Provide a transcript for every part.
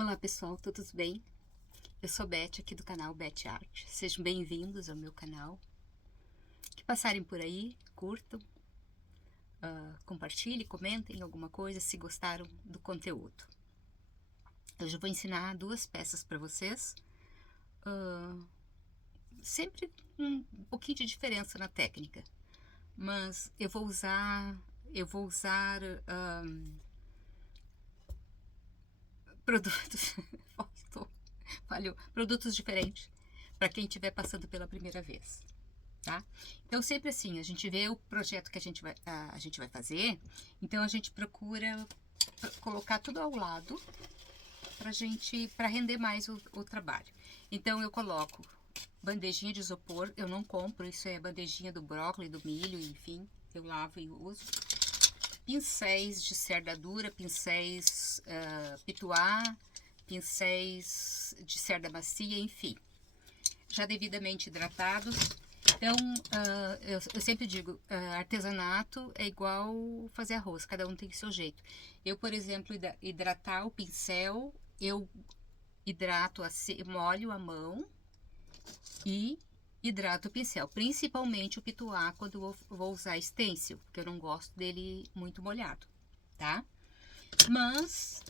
Olá pessoal, tudo bem? Eu sou Beth aqui do canal Beth Art. Sejam bem-vindos ao meu canal. Que passarem por aí, curtam, compartilhem, comentem alguma coisa se gostaram do conteúdo. Hoje eu vou ensinar duas peças para vocês. Sempre um pouquinho de diferença na técnica, mas eu vou usar produtos falhou, produtos diferentes para quem estiver passando pela primeira vez, tá? Então sempre assim, a gente vê o projeto que a gente vai fazer, então a gente procura colocar tudo ao lado para render mais o trabalho. Então eu coloco bandejinha de isopor, eu não compro, isso é bandejinha do brócolis, do milho, enfim, eu lavo e uso. Pincéis de cerda dura, pincéis pituá, pincéis de cerda macia, enfim, já devidamente hidratados. Então, eu sempre digo, artesanato é igual fazer arroz, cada um tem o seu jeito. Eu, por exemplo, hidratar o pincel, eu hidrato, molho a mão e hidrato o pincel, principalmente o pituá quando eu vou usar stencil, porque eu não gosto dele muito molhado, tá? Mas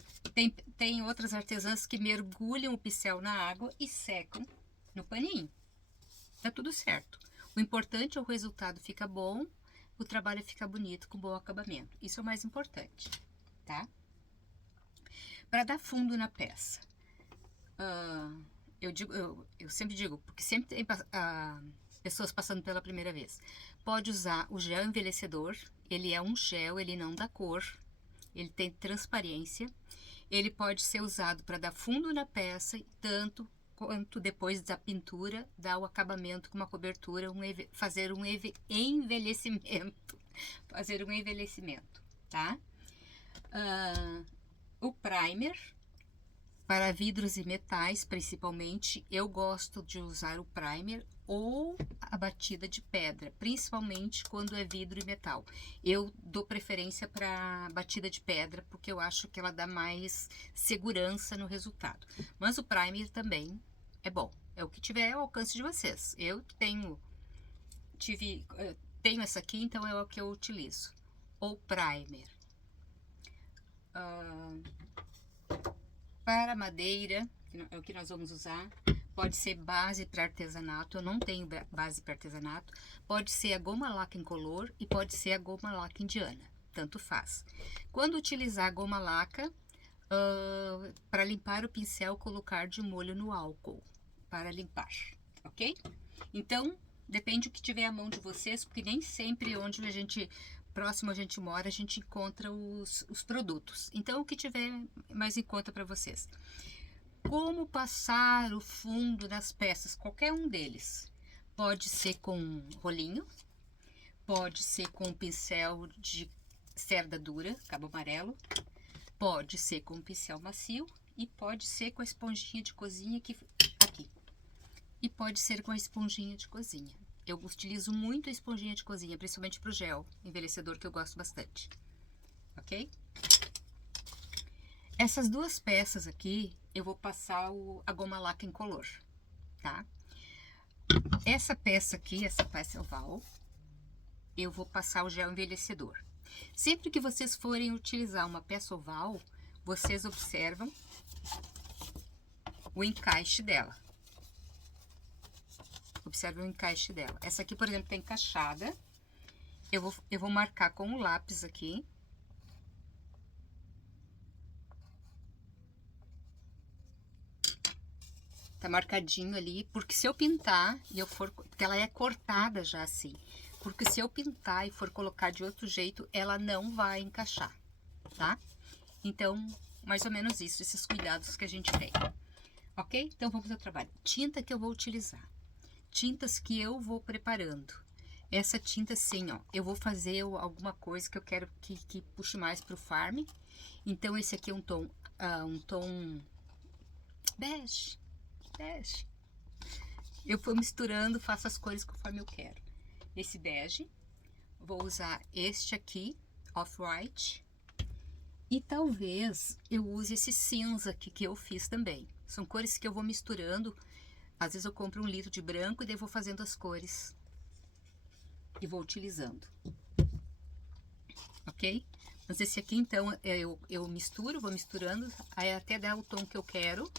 tem outras artesãs que mergulham o pincel na água e secam no paninho. Tá tudo certo. O importante é o resultado fica bom, o trabalho fica bonito, com bom acabamento. Isso é o mais importante, tá? Para dar fundo na peça, eu sempre digo, porque sempre tem pessoas passando pela primeira vez. Pode usar o gel envelhecedor, ele é um gel, ele não dá cor, ele tem transparência. Ele pode ser usado para dar fundo na peça, tanto quanto depois da pintura, dar o acabamento com uma cobertura, fazer um envelhecimento. Fazer um envelhecimento, tá? O primer, para vidros e metais, principalmente, eu gosto de usar o primer ou a batida de pedra, principalmente quando é vidro e metal. Eu dou preferência para batida de pedra, porque eu acho que ela dá mais segurança no resultado. Mas o primer também é bom, é o que tiver ao alcance de vocês. Eu tenho essa aqui, então é o que eu utilizo. O primer. Para madeira, é o que nós vamos usar, pode ser base para artesanato, eu não tenho base para artesanato, pode ser a goma laca incolor e pode ser a goma laca indiana, tanto faz. Quando utilizar a goma laca, para limpar o pincel, colocar de molho no álcool, para limpar, ok? Então, depende do que tiver à mão de vocês, porque nem sempre onde próximo a gente mora, a gente encontra os produtos. Então, o que tiver mais em conta para vocês. Como passar o fundo das peças, qualquer um deles. Pode ser com rolinho, pode ser com pincel de cerda dura, cabo amarelo, pode ser com pincel macio e pode ser com a esponjinha de cozinha aqui. E pode ser com a esponjinha de cozinha. Eu utilizo muito a esponjinha de cozinha, principalmente para o gel envelhecedor, que eu gosto bastante. Ok? Essas duas peças aqui, eu vou passar a goma laca incolor, tá? Essa peça aqui, essa peça oval, eu vou passar o gel envelhecedor. Sempre que vocês forem utilizar uma peça oval, vocês observam o encaixe dela. Observe o encaixe dela. Essa aqui, por exemplo, tá encaixada. Eu vou marcar com o lápis aqui. Tá marcadinho ali, porque se eu pintar porque ela é cortada já assim. Porque se eu pintar e for colocar de outro jeito, ela não vai encaixar, tá? Então, mais ou menos isso, esses cuidados que a gente tem. Ok? Então, vamos ao trabalho. Tinta que eu vou utilizar. Tintas que eu vou preparando. Essa tinta assim, ó, eu vou fazer alguma coisa que eu quero que puxe mais pro farm. Então, esse aqui é um tom bege. Eu vou misturando, faço as cores conforme eu quero. Esse bege. Vou usar este aqui, off-white. E talvez eu use esse cinza aqui que eu fiz também. São cores que eu vou misturando. Às vezes eu compro 1 litro de branco e daí vou fazendo as cores. E vou utilizando. Ok? Mas esse aqui então eu misturo, vou misturando, aí até dar o tom que eu quero.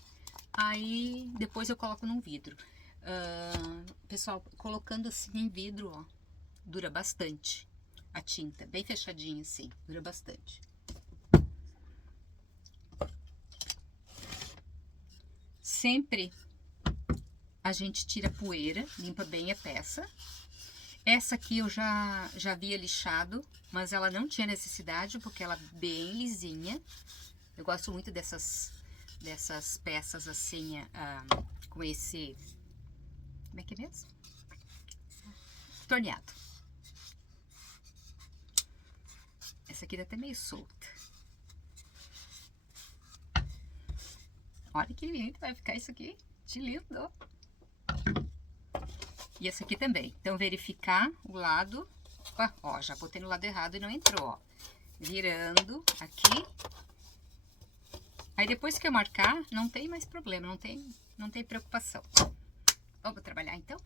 Aí depois eu coloco num vidro. Pessoal, colocando assim em vidro, ó, dura bastante a tinta, bem fechadinha assim, dura bastante. Sempre a gente tira a poeira, limpa bem a peça. Essa aqui eu já havia lixado, mas ela não tinha necessidade porque ela é bem lisinha. Eu gosto muito dessas peças assim, com esse, como é que é mesmo? Torneado. Essa aqui tá até meio solta. Olha que lindo vai ficar isso aqui, de lindo. E essa aqui também. Então, verificar o lado. Opa, ó, já botei no lado errado e não entrou, ó. Virando aqui. Aí, depois que eu marcar, não tem mais problema, não tem preocupação. Vamos trabalhar, então?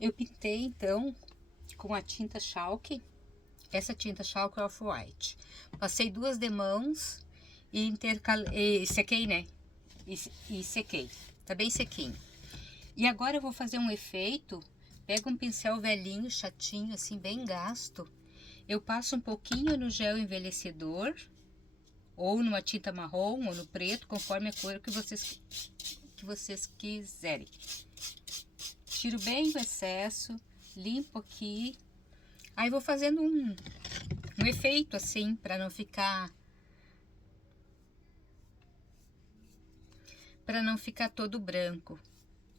Eu pintei, então, com a tinta chalk, essa tinta chalk off-white. Passei 2 demãos e sequei, né? E sequei. Tá bem sequinho. E agora eu vou fazer um efeito. Pega um pincel velhinho, chatinho, assim, bem gasto. Eu passo um pouquinho no gel envelhecedor, ou numa tinta marrom, ou no preto, conforme a cor que vocês quiserem. Tiro bem o excesso, limpo aqui. Aí vou fazendo um efeito assim, para não ficar todo branco.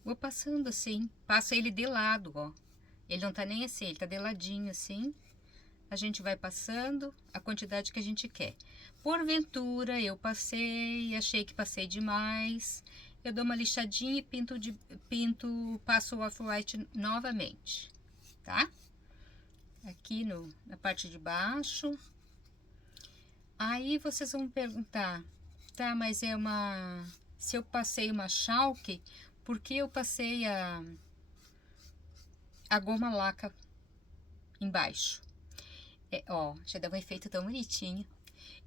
Vou passando assim, passo ele de lado, ó. Ele não tá nem assim, ele tá de ladinho assim. A gente vai passando a quantidade que a gente quer. Porventura eu achei que passei demais, eu dou uma lixadinha e passo o off-white novamente, tá? aqui na parte de baixo. Aí vocês vão me perguntar, tá, mas se eu passei uma chalk, por que eu passei a goma laca embaixo? Ó, já dá um efeito tão bonitinho.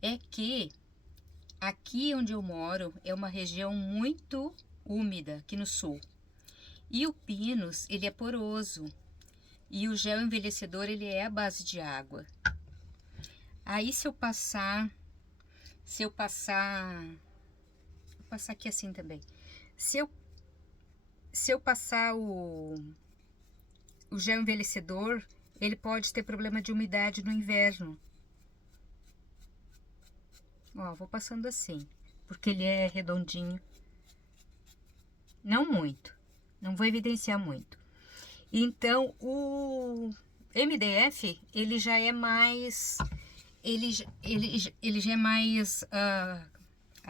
É que aqui onde eu moro é uma região muito úmida, aqui no sul. E o pinus, ele é poroso. E o gel envelhecedor, ele é à base de água. Aí se eu passar vou passar aqui assim também. Se eu passar o gel envelhecedor, ele pode ter problema de umidade no inverno. Ó, vou passando assim, porque ele é redondinho. Não muito, não vou evidenciar muito. Então, o MDF, ele já é mais... Ele já é mais...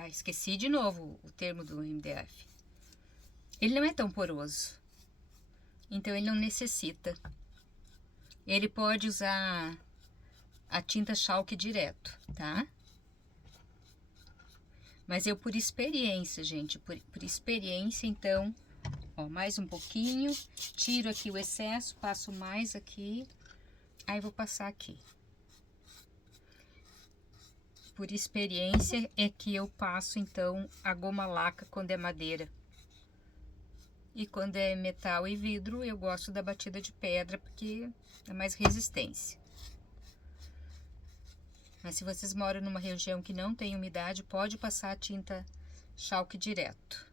esqueci de novo o termo do MDF. Ele não é tão poroso. Então, ele não necessita. Ele pode usar a tinta chalk direto, tá? Mas eu, por experiência, gente, por experiência, então, ó, mais um pouquinho, tiro aqui o excesso, passo mais aqui, aí vou passar aqui. Por experiência é que eu passo, então, a goma laca quando é madeira. E quando é metal e vidro, eu gosto da batida de pedra, porque é mais resistência. Mas se vocês moram numa região que não tem umidade, pode passar a tinta chalk direto.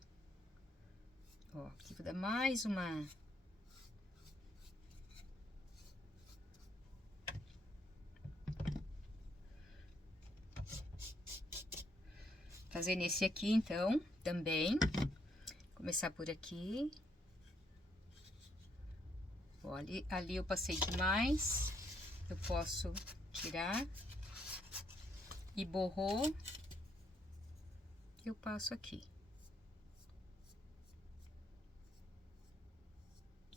Ó, aqui vou dar mais uma... Fazer nesse aqui, então, também. Começar por aqui. Olha, ali eu passei demais. Eu posso tirar. E borrou. Eu passo aqui.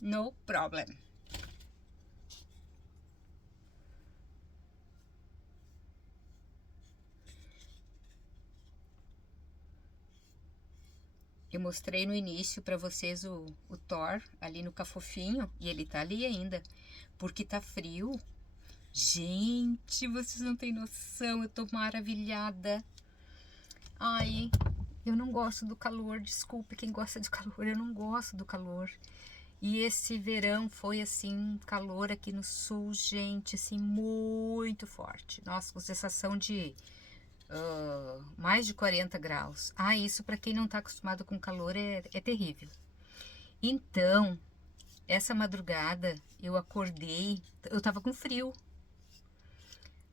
No problem. Eu mostrei no início pra vocês o Thor ali no Cafofinho, e ele tá ali ainda, porque tá frio. Gente, vocês não têm noção, eu tô maravilhada. Ai, eu não gosto do calor, desculpe quem gosta de calor, eu não gosto do calor. E esse verão foi assim, calor aqui no sul, gente, assim, muito forte. Nossa, com sensação de mais de 40 graus. Ah, isso para quem não tá acostumado com calor é terrível. Então, essa madrugada eu acordei, eu tava com frio.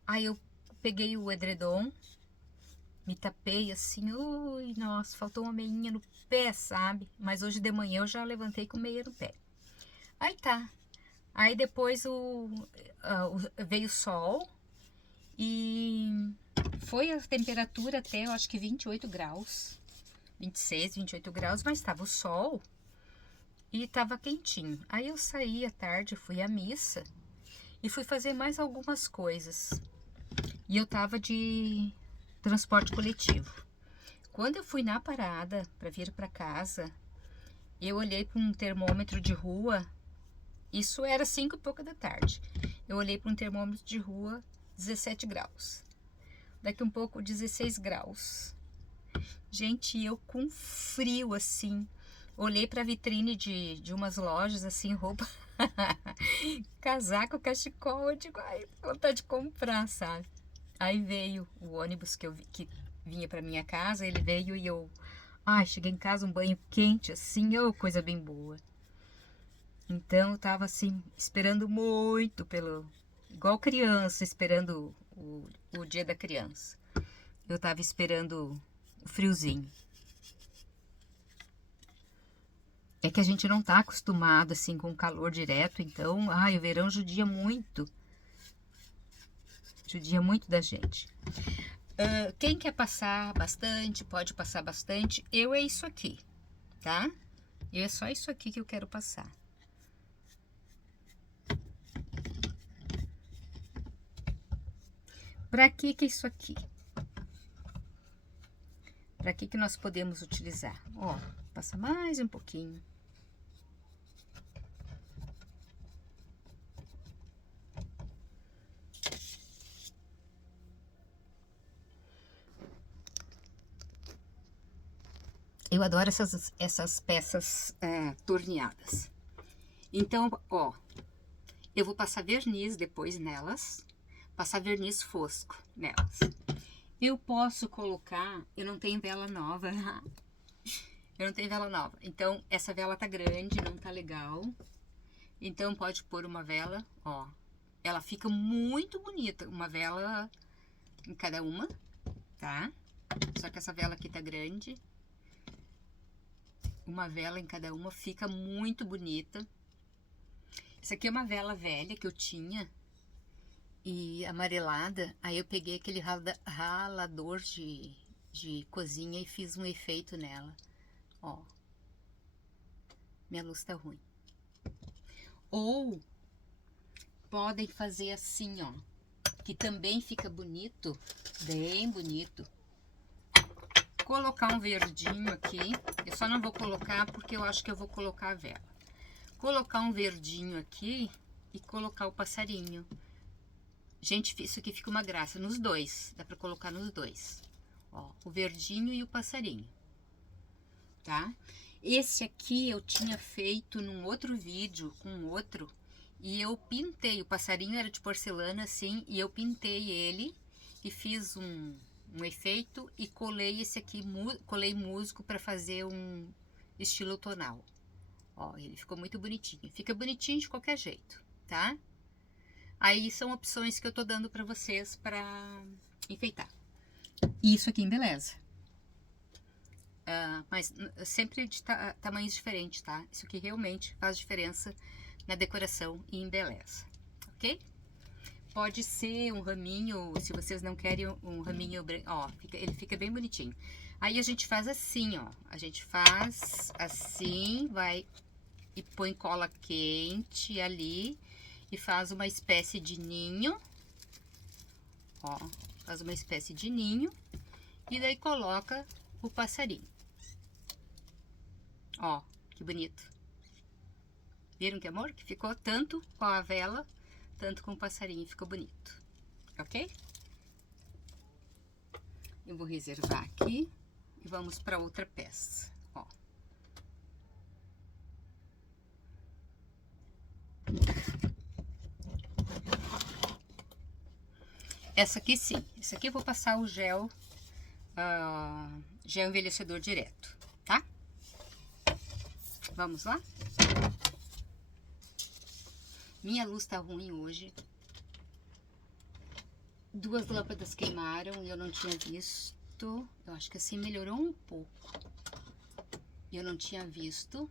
Aí eu peguei o edredom, me tapei assim, ui, nossa, faltou uma meinha no pé, sabe? Mas hoje de manhã eu já levantei com meia no pé. Aí tá. Aí depois veio o sol e foi a temperatura até, eu acho que 28 graus. 26, 28 graus, mas tava o sol e tava quentinho. Aí eu saí à tarde, fui à missa e fui fazer mais algumas coisas. E eu tava de transporte coletivo. Quando eu fui na parada para vir para casa, eu olhei para um termômetro de rua. Isso era 5 e pouca da tarde. Eu olhei para um termômetro de rua, 17 graus. Daqui um pouco, 16 graus. Gente, eu com frio, assim. Olhei para a vitrine de umas lojas, assim, roupa. Casaco, cachecol. Eu digo, ai, vontade de comprar, sabe? Aí veio o ônibus que vinha para minha casa. Ele veio e eu... Ai, cheguei em casa, um banho quente, assim. Oh, coisa bem boa. Então, eu tava, assim, esperando muito igual criança, esperando o dia da criança. Eu tava esperando o friozinho. É que a gente não tá acostumado, assim, com calor direto, então, o verão judia muito. Judia muito da gente. Quem quer passar bastante, pode passar bastante. Eu é isso aqui, tá? Eu é só isso aqui que eu quero passar. Para que é isso aqui? Para que nós podemos utilizar? Ó, passa mais um pouquinho. Eu adoro essas peças torneadas. Então, ó, eu vou passar verniz depois nelas, passar verniz fosco nelas. Eu posso colocar, eu não tenho vela nova, eu não tenho vela nova, então essa vela tá grande, não tá legal, então pode pôr uma vela, ó, ela fica muito bonita, uma vela em cada uma, tá? Só que essa vela aqui tá grande, uma vela em cada uma, fica muito bonita. Essa aqui é uma vela velha que eu tinha, e amarelada, aí eu peguei aquele ralador de cozinha e fiz um efeito nela, ó. Minha luz tá ruim. Ou podem fazer assim, ó, que também fica bonito, bem bonito. Colocar um verdinho aqui, eu só não vou colocar porque eu acho que eu vou colocar a vela. Colocar um verdinho aqui e colocar o passarinho. Gente, isso aqui fica uma graça, nos dois, dá pra colocar nos dois. Ó, o verdinho e o passarinho, tá? Esse aqui eu tinha feito num outro vídeo com outro, e eu pintei, o passarinho era de porcelana assim, e eu pintei ele e fiz um efeito e colei esse aqui, colei músico para fazer um estilo tonal. Ó, ele ficou muito bonitinho, fica bonitinho de qualquer jeito, tá? Aí são opções que eu tô dando pra vocês pra enfeitar. Isso aqui embeleza. Mas sempre de tamanhos diferentes, tá? Isso aqui realmente faz diferença na decoração e embeleza, ok? Pode ser um raminho, se vocês não querem um raminho branco, ó, ele fica bem bonitinho. Aí a gente faz assim, ó, a gente faz assim, vai e põe cola quente ali e faz uma espécie de ninho, ó, faz uma espécie de ninho e daí coloca o passarinho. Ó, que bonito. Viram que amor? Que ficou tanto com a vela, tanto com o passarinho, ficou bonito, ok? Eu vou reservar aqui e vamos para outra peça, ó. Essa aqui sim, essa aqui eu vou passar o gel, gel envelhecedor direto, tá? Vamos lá? Minha luz tá ruim hoje. Duas lâmpadas queimaram e eu não tinha visto. Eu acho que assim melhorou um pouco. Eu não tinha visto.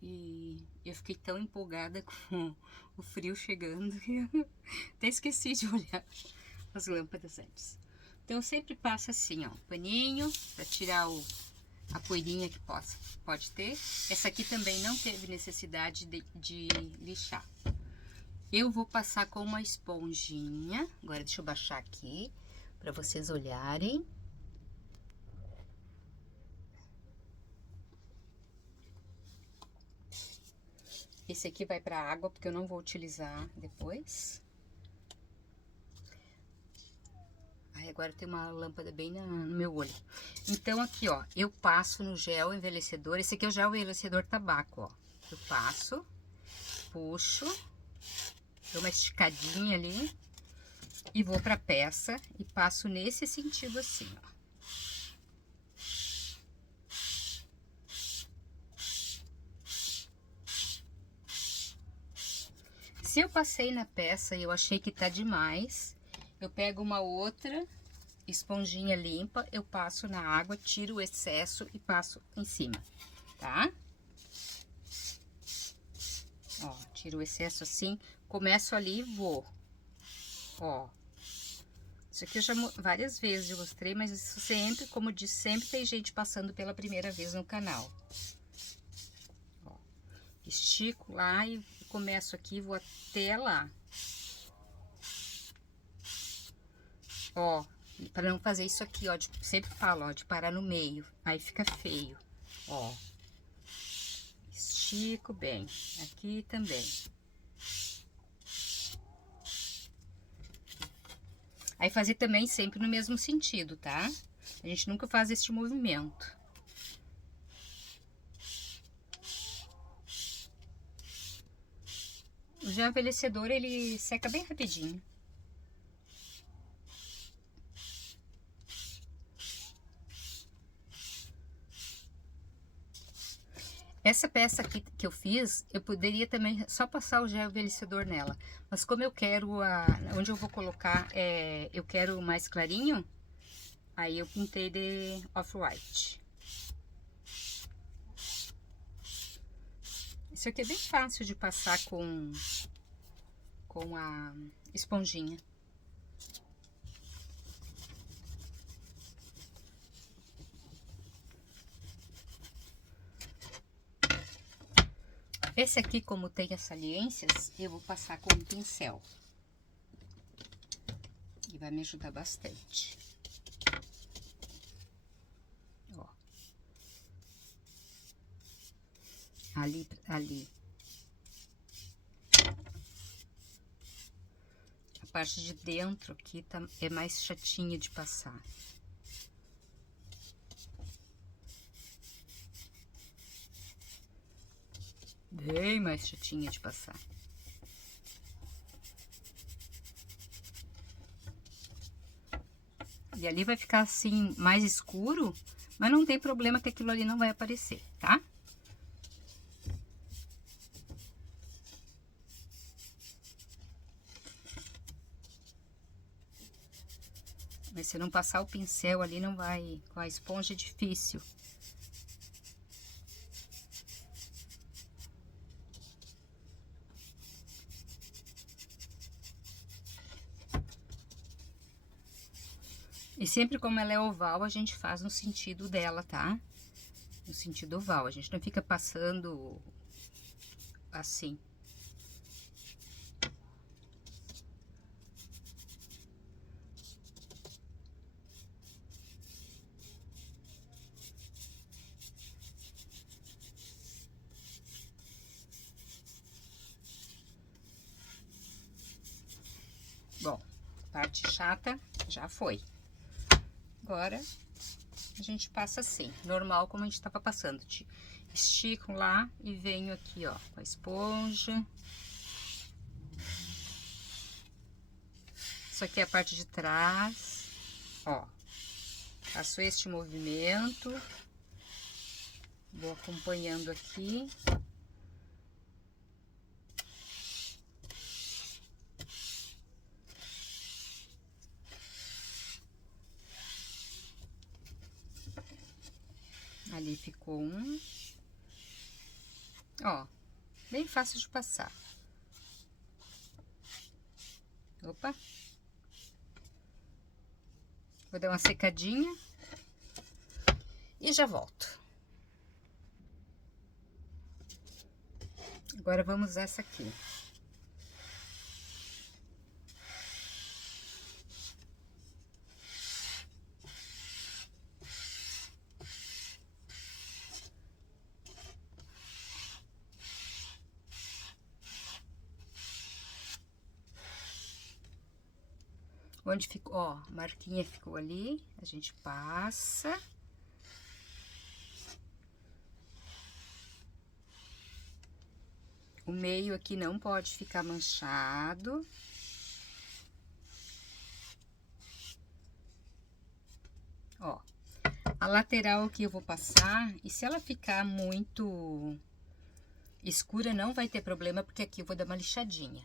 E eu fiquei tão empolgada com o frio chegando que eu até esqueci de olhar as lâmpadas antes. Então eu sempre passo assim, ó, paninho para tirar a poeirinha que pode ter. Essa aqui também não teve necessidade de lixar. Eu vou passar com uma esponjinha. Agora deixa eu baixar aqui para vocês olharem. Esse aqui vai para água porque eu não vou utilizar depois. Aí agora tem uma lâmpada bem no meu olho. Então aqui, ó, eu passo no gel envelhecedor. Esse aqui é o gel envelhecedor tabaco, ó. Eu passo, puxo, dou uma esticadinha ali e vou pra peça e passo nesse sentido assim, ó. Se eu passei na peça e eu achei que tá demais, eu pego uma outra esponjinha limpa, eu passo na água, tiro o excesso e passo em cima, tá? Ó, tiro o excesso assim, começo ali e vou. Ó. Isso aqui eu já várias vezes eu mostrei, mas isso sempre, como eu disse, sempre tem gente passando pela primeira vez no canal. Ó. Estico lá e começo aqui, vou até lá. Ó, para não fazer isso aqui, ó, sempre falo, ó, de parar no meio, aí fica feio, ó. Estico bem, aqui também. Aí fazer também sempre no mesmo sentido, tá? A gente nunca faz este movimento. O gel envelhecedor, ele seca bem rapidinho. Essa peça aqui que eu fiz, eu poderia também só passar o gel envelhecedor nela. Mas como eu quero, onde eu vou colocar, eu quero mais clarinho, aí eu pintei de off-white. Isso aqui é bem fácil de passar com a esponjinha. Esse aqui, como tem as saliências, eu vou passar com um pincel. E vai me ajudar bastante. Ó. Ali. A parte de dentro aqui é mais chatinha de passar. Bem mais chatinha de passar. E ali vai ficar assim, mais escuro, mas não tem problema que aquilo ali não vai aparecer, tá? Mas se não passar o pincel ali, não vai, com a esponja é difícil. E sempre como ela é oval, a gente faz no sentido dela, tá? No sentido oval, a gente não fica passando assim. Bom, parte chata já foi. Agora, a gente passa assim, normal como a gente tava passando. Estico lá e venho aqui, ó, com a esponja. Isso aqui é a parte de trás, ó. Faço este movimento. Vou acompanhando aqui. Ali ficou um. Ó, bem fácil de passar. Opa. Vou dar uma secadinha. E já volto. Agora vamos usar essa aqui. Onde ficou, ó, a marquinha ficou ali, a gente passa. O meio aqui não pode ficar manchado. Ó, a lateral aqui eu vou passar, e se ela ficar muito escura, não vai ter problema, porque aqui eu vou dar uma lixadinha.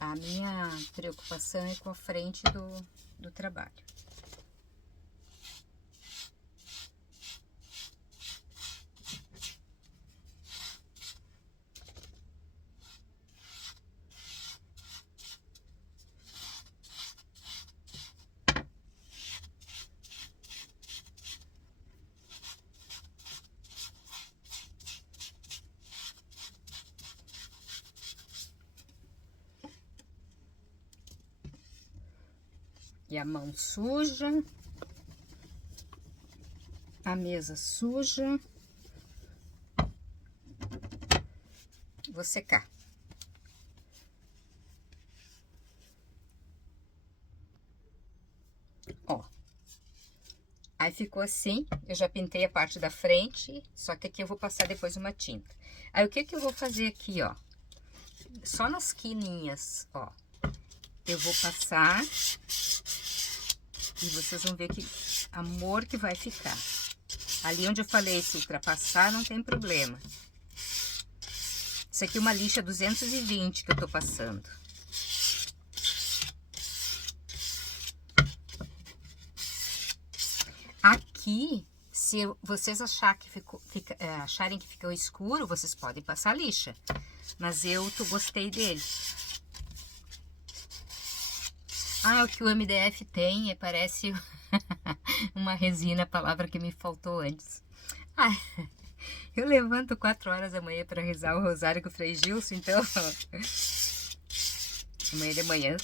A minha preocupação é com a frente do trabalho. E a mão suja. A mesa suja. Vou secar. Ó. Aí ficou assim, eu já pintei a parte da frente, só que aqui eu vou passar depois uma tinta. Aí o que que eu vou fazer aqui, ó? Só nas quininhas, ó. Eu vou passar e vocês vão ver que amor que vai ficar. Ali onde eu falei, se ultrapassar, não tem problema. Isso aqui é uma lixa 220 que eu tô passando. Aqui, se vocês acharem que ficou escuro, vocês podem passar lixa. Mas eu gostei dele. Ah, o que o MDF tem parece uma resina, a palavra que me faltou antes. Ah, eu levanto 4 horas da manhã para rezar o rosário com o Frei Gilson, então amanhã de manhã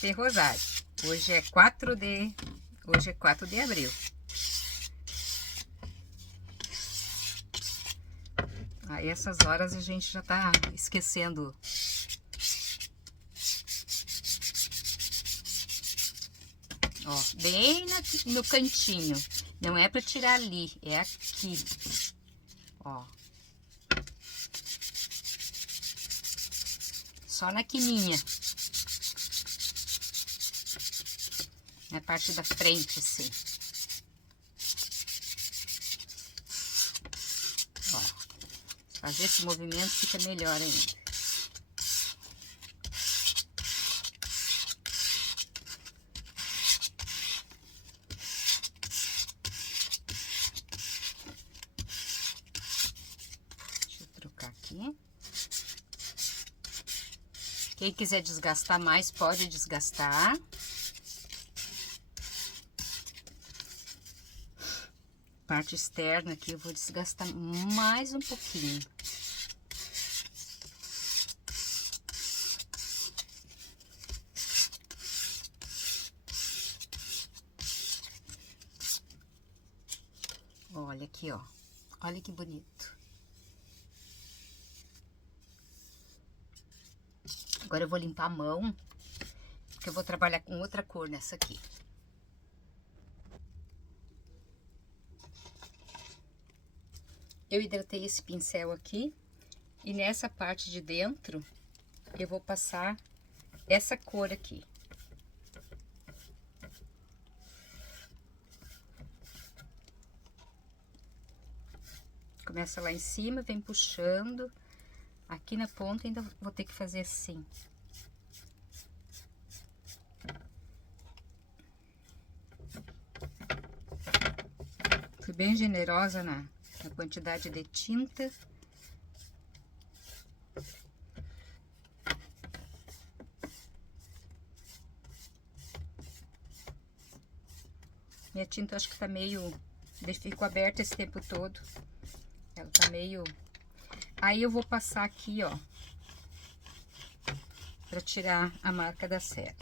tem rosário. Hoje é 4 de abril. Aí essas horas a gente já tá esquecendo. Ó, bem no cantinho. Não é para tirar ali, é aqui. Ó. Só na quininha. Na parte da frente, assim. Ó. Fazer esse movimento fica melhor ainda. Aqui. Quem quiser desgastar mais, pode desgastar. Parte externa aqui eu vou desgastar mais um pouquinho. Olha aqui, ó. Olha que bonito. Agora eu vou limpar a mão, porque eu vou trabalhar com outra cor nessa aqui. Eu hidratei esse pincel aqui e nessa parte de dentro eu vou passar essa cor aqui. Começa lá em cima, vem puxando. Aqui na ponta ainda vou ter que fazer assim. Fui bem generosa na quantidade de tinta. Minha tinta acho que tá meio... Ficou aberta esse tempo todo. Ela tá meio... Aí eu vou passar aqui, ó, pra tirar a marca da cera.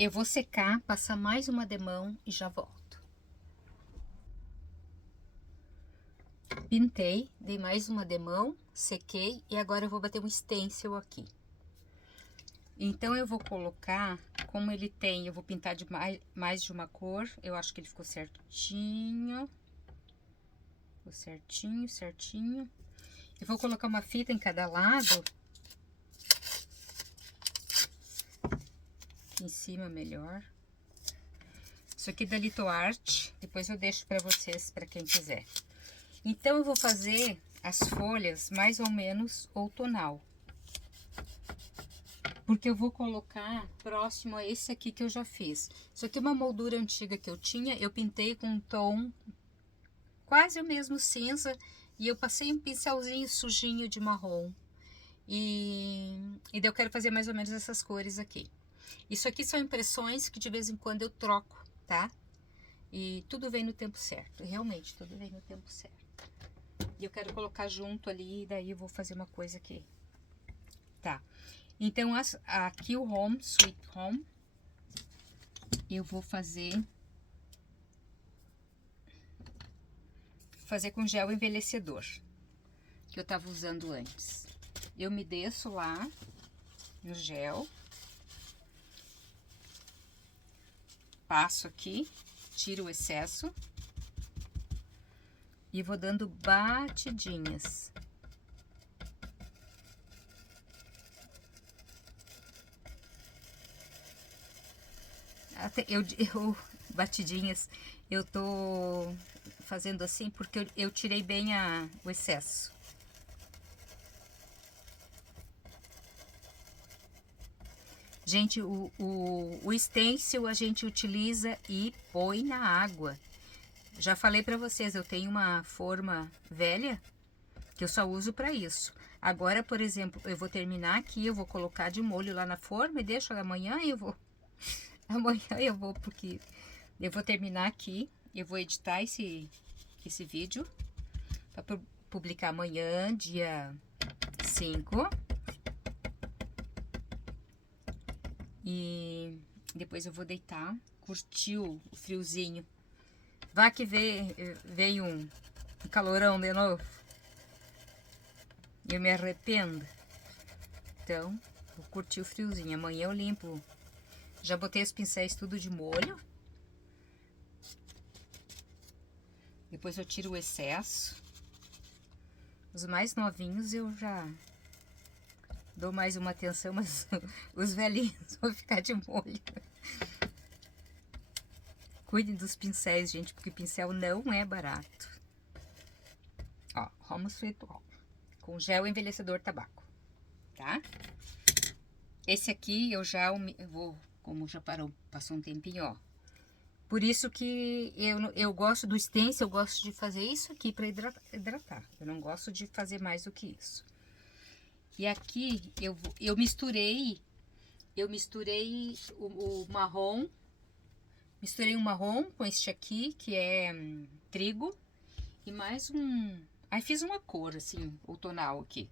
Eu vou secar, passar mais uma demão e já volto. Pintei, dei mais uma demão, sequei e agora eu vou bater um stencil aqui. Então eu vou colocar, como ele tem, eu vou pintar de mais de uma cor, eu acho que ele ficou certinho. Ficou certinho, certinho. Eu vou colocar uma fita em cada lado. Em cima melhor. Isso aqui da Litoarte, depois eu deixo para vocês, para quem quiser. Então eu vou fazer as folhas mais ou menos outonal. porque eu vou colocar próximo a esse aqui que eu já fiz. Isso aqui é uma moldura antiga que eu tinha, eu pintei com um tom quase o mesmo cinza e eu passei um pincelzinho sujinho de marrom. E daí eu quero fazer mais ou menos essas cores aqui. Isso aqui são impressões que de vez em quando eu troco, tá? E tudo vem no tempo certo, realmente tudo vem no tempo certo. E eu quero colocar junto ali, e daí eu vou fazer uma coisa aqui. Tá, então aqui o Home, Sweet Home, eu vou fazer com gel envelhecedor, que eu tava usando antes. Eu me desço lá no gel, passo aqui, tiro o excesso e vou dando batidinhas. Até batidinhas, eu tô fazendo assim porque eu tirei bem o excesso. Gente, o stencil a gente utiliza e põe na água. Já falei pra vocês, eu tenho uma forma velha que eu só uso pra isso. Agora, por exemplo, eu vou terminar aqui, eu vou colocar de molho lá na forma e deixo amanhã eu vou. Amanhã eu vou, porque eu vou terminar aqui, eu vou editar esse vídeo para publicar amanhã, dia 5. E depois eu vou deitar, curtir o friozinho. Vá que veio um calorão de novo. Eu me arrependo. Então, vou curtir o friozinho. Amanhã eu limpo. Já botei os pincéis tudo de molho. Depois eu tiro o excesso. Os mais novinhos eu já dou mais uma atenção, mas os velhinhos vão ficar de molho. Cuidem dos pincéis, gente, porque pincel não é barato. Ó, Home Sweet Home, com gel envelhecedor tabaco, tá? Esse aqui eu já vou, como já passou um tempinho, ó. Por isso que eu gosto do stencil, eu gosto de fazer isso aqui para hidratar. Eu não gosto de fazer mais do que isso. E aqui eu misturei o marrom, misturei um marrom com este aqui, que é trigo, e mais aí fiz uma cor assim, outonal aqui.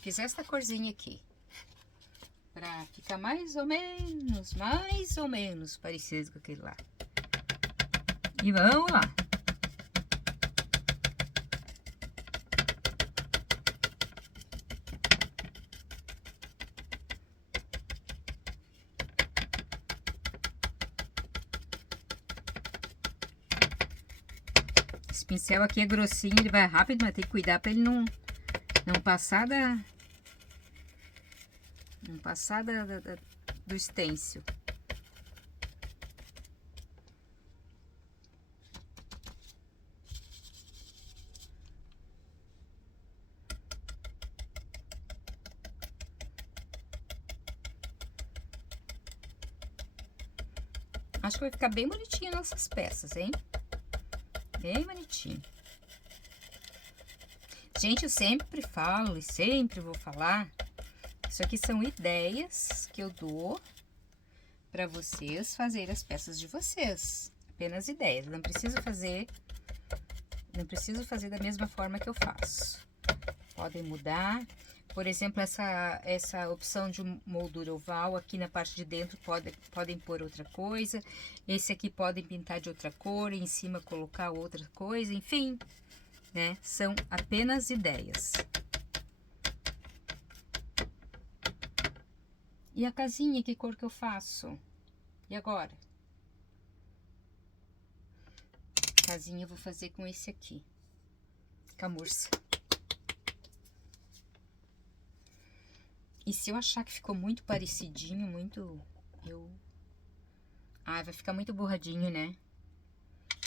Fiz essa corzinha aqui, pra ficar mais ou menos parecido com aquele lá. E vamos lá. Esse pincel aqui é grossinho, ele vai rápido, mas tem que cuidar para ele não passar do stencil. Acho que vai ficar bem bonitinho nossas peças, hein? Bem bonitinho. Gente, eu sempre falo e sempre vou falar. Isso aqui são ideias que eu dou para vocês fazerem as peças de vocês. Apenas ideias. Não preciso fazer da mesma forma que eu faço. Podem mudar. Por exemplo, essa opção de moldura oval, aqui na parte de dentro podem pôr outra coisa. Esse aqui podem pintar de outra cor, em cima colocar outra coisa, enfim, né? São apenas ideias. E a casinha, que cor que eu faço? E agora? A casinha eu vou fazer com esse aqui, camurça. E se eu achar que ficou muito parecidinho, vai ficar muito borradinho, né?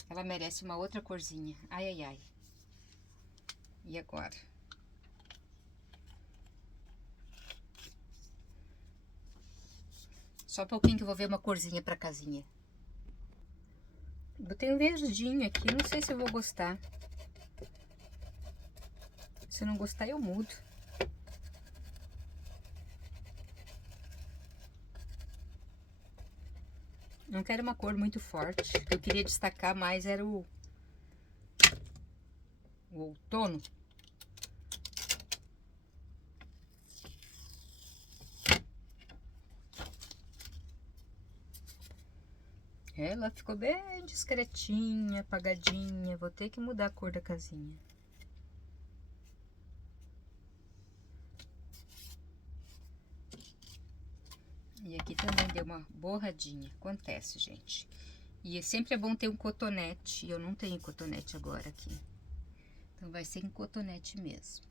Ela merece uma outra corzinha. Ai, ai, ai. E agora? Só um pouquinho que eu vou ver uma corzinha pra casinha. Botei um verdinho aqui, não sei se eu vou gostar. Se eu não gostar, eu mudo. Não quero uma cor muito forte. O que eu queria destacar mais era o outono. Ela ficou bem discretinha, apagadinha. Vou ter que mudar a cor da casinha. E aqui também deu uma borradinha. Acontece, gente. E sempre é bom ter um cotonete. E eu não tenho cotonete agora aqui. Então vai ser em cotonete mesmo.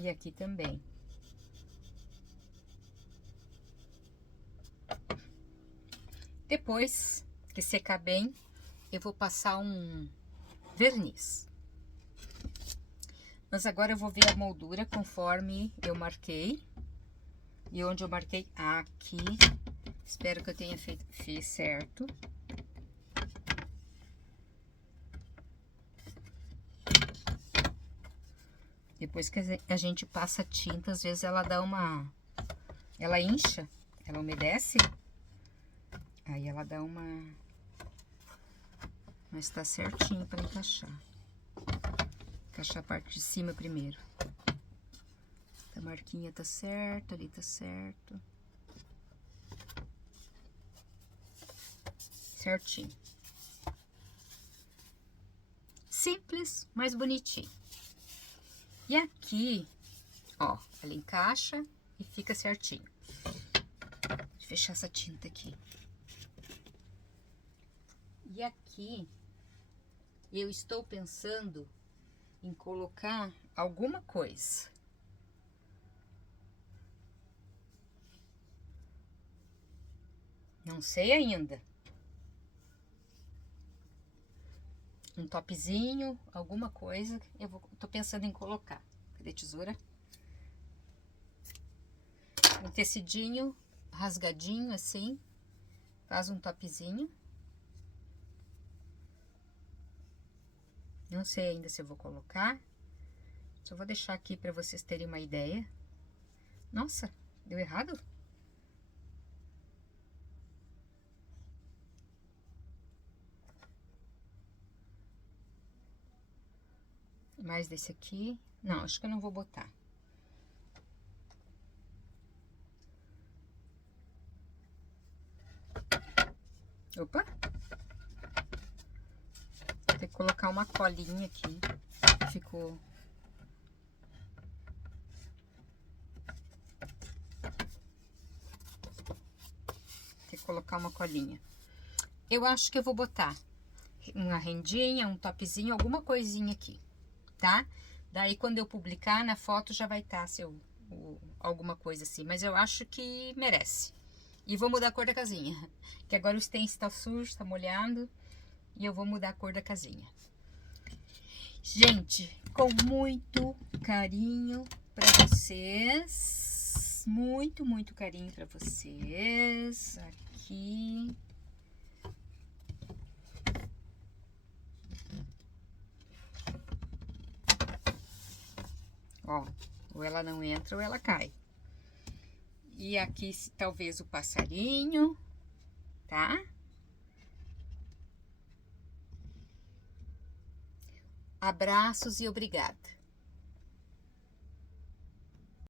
E aqui também. Depois que secar bem, eu vou passar um verniz. Mas agora eu vou ver a moldura conforme eu marquei. E onde eu marquei? Aqui. Espero que eu tenha feito certo. Depois que a gente passa tinta, às vezes ela dá uma... Ela incha, ela umedece. Aí ela dá uma... Mas tá certinho para encaixar. Encaixar a parte de cima primeiro. A marquinha tá certa, ali tá certo. Certinho. Simples, mas bonitinho. E aqui, ó, ela encaixa e fica certinho. Deixa eu fechar essa tinta aqui. E aqui, eu estou pensando em colocar alguma coisa. Não sei ainda. Um topzinho, alguma coisa, tô pensando em colocar. Cadê a tesoura? Um tecidinho rasgadinho assim, faz um topzinho. Não sei ainda se eu vou colocar. Só vou deixar aqui para vocês terem uma ideia. Nossa, deu errado? Mais desse aqui. Não, acho que eu não vou botar. Opa! Vou ter que colocar uma colinha aqui. Ficou... Tem que colocar uma colinha. Eu acho que eu vou botar uma rendinha, um topzinho, alguma coisinha aqui, tá? Daí, quando eu publicar, na foto já vai estar alguma coisa assim. Mas eu acho que merece. E vou mudar a cor da casinha. Que agora o stencil tá sujo, tá molhado. E eu vou mudar a cor da casinha. Gente, com muito carinho pra vocês. Muito, muito carinho pra vocês. Aqui. Ó, ou ela não entra ou ela cai. E aqui talvez o passarinho, tá? Abraços e obrigada.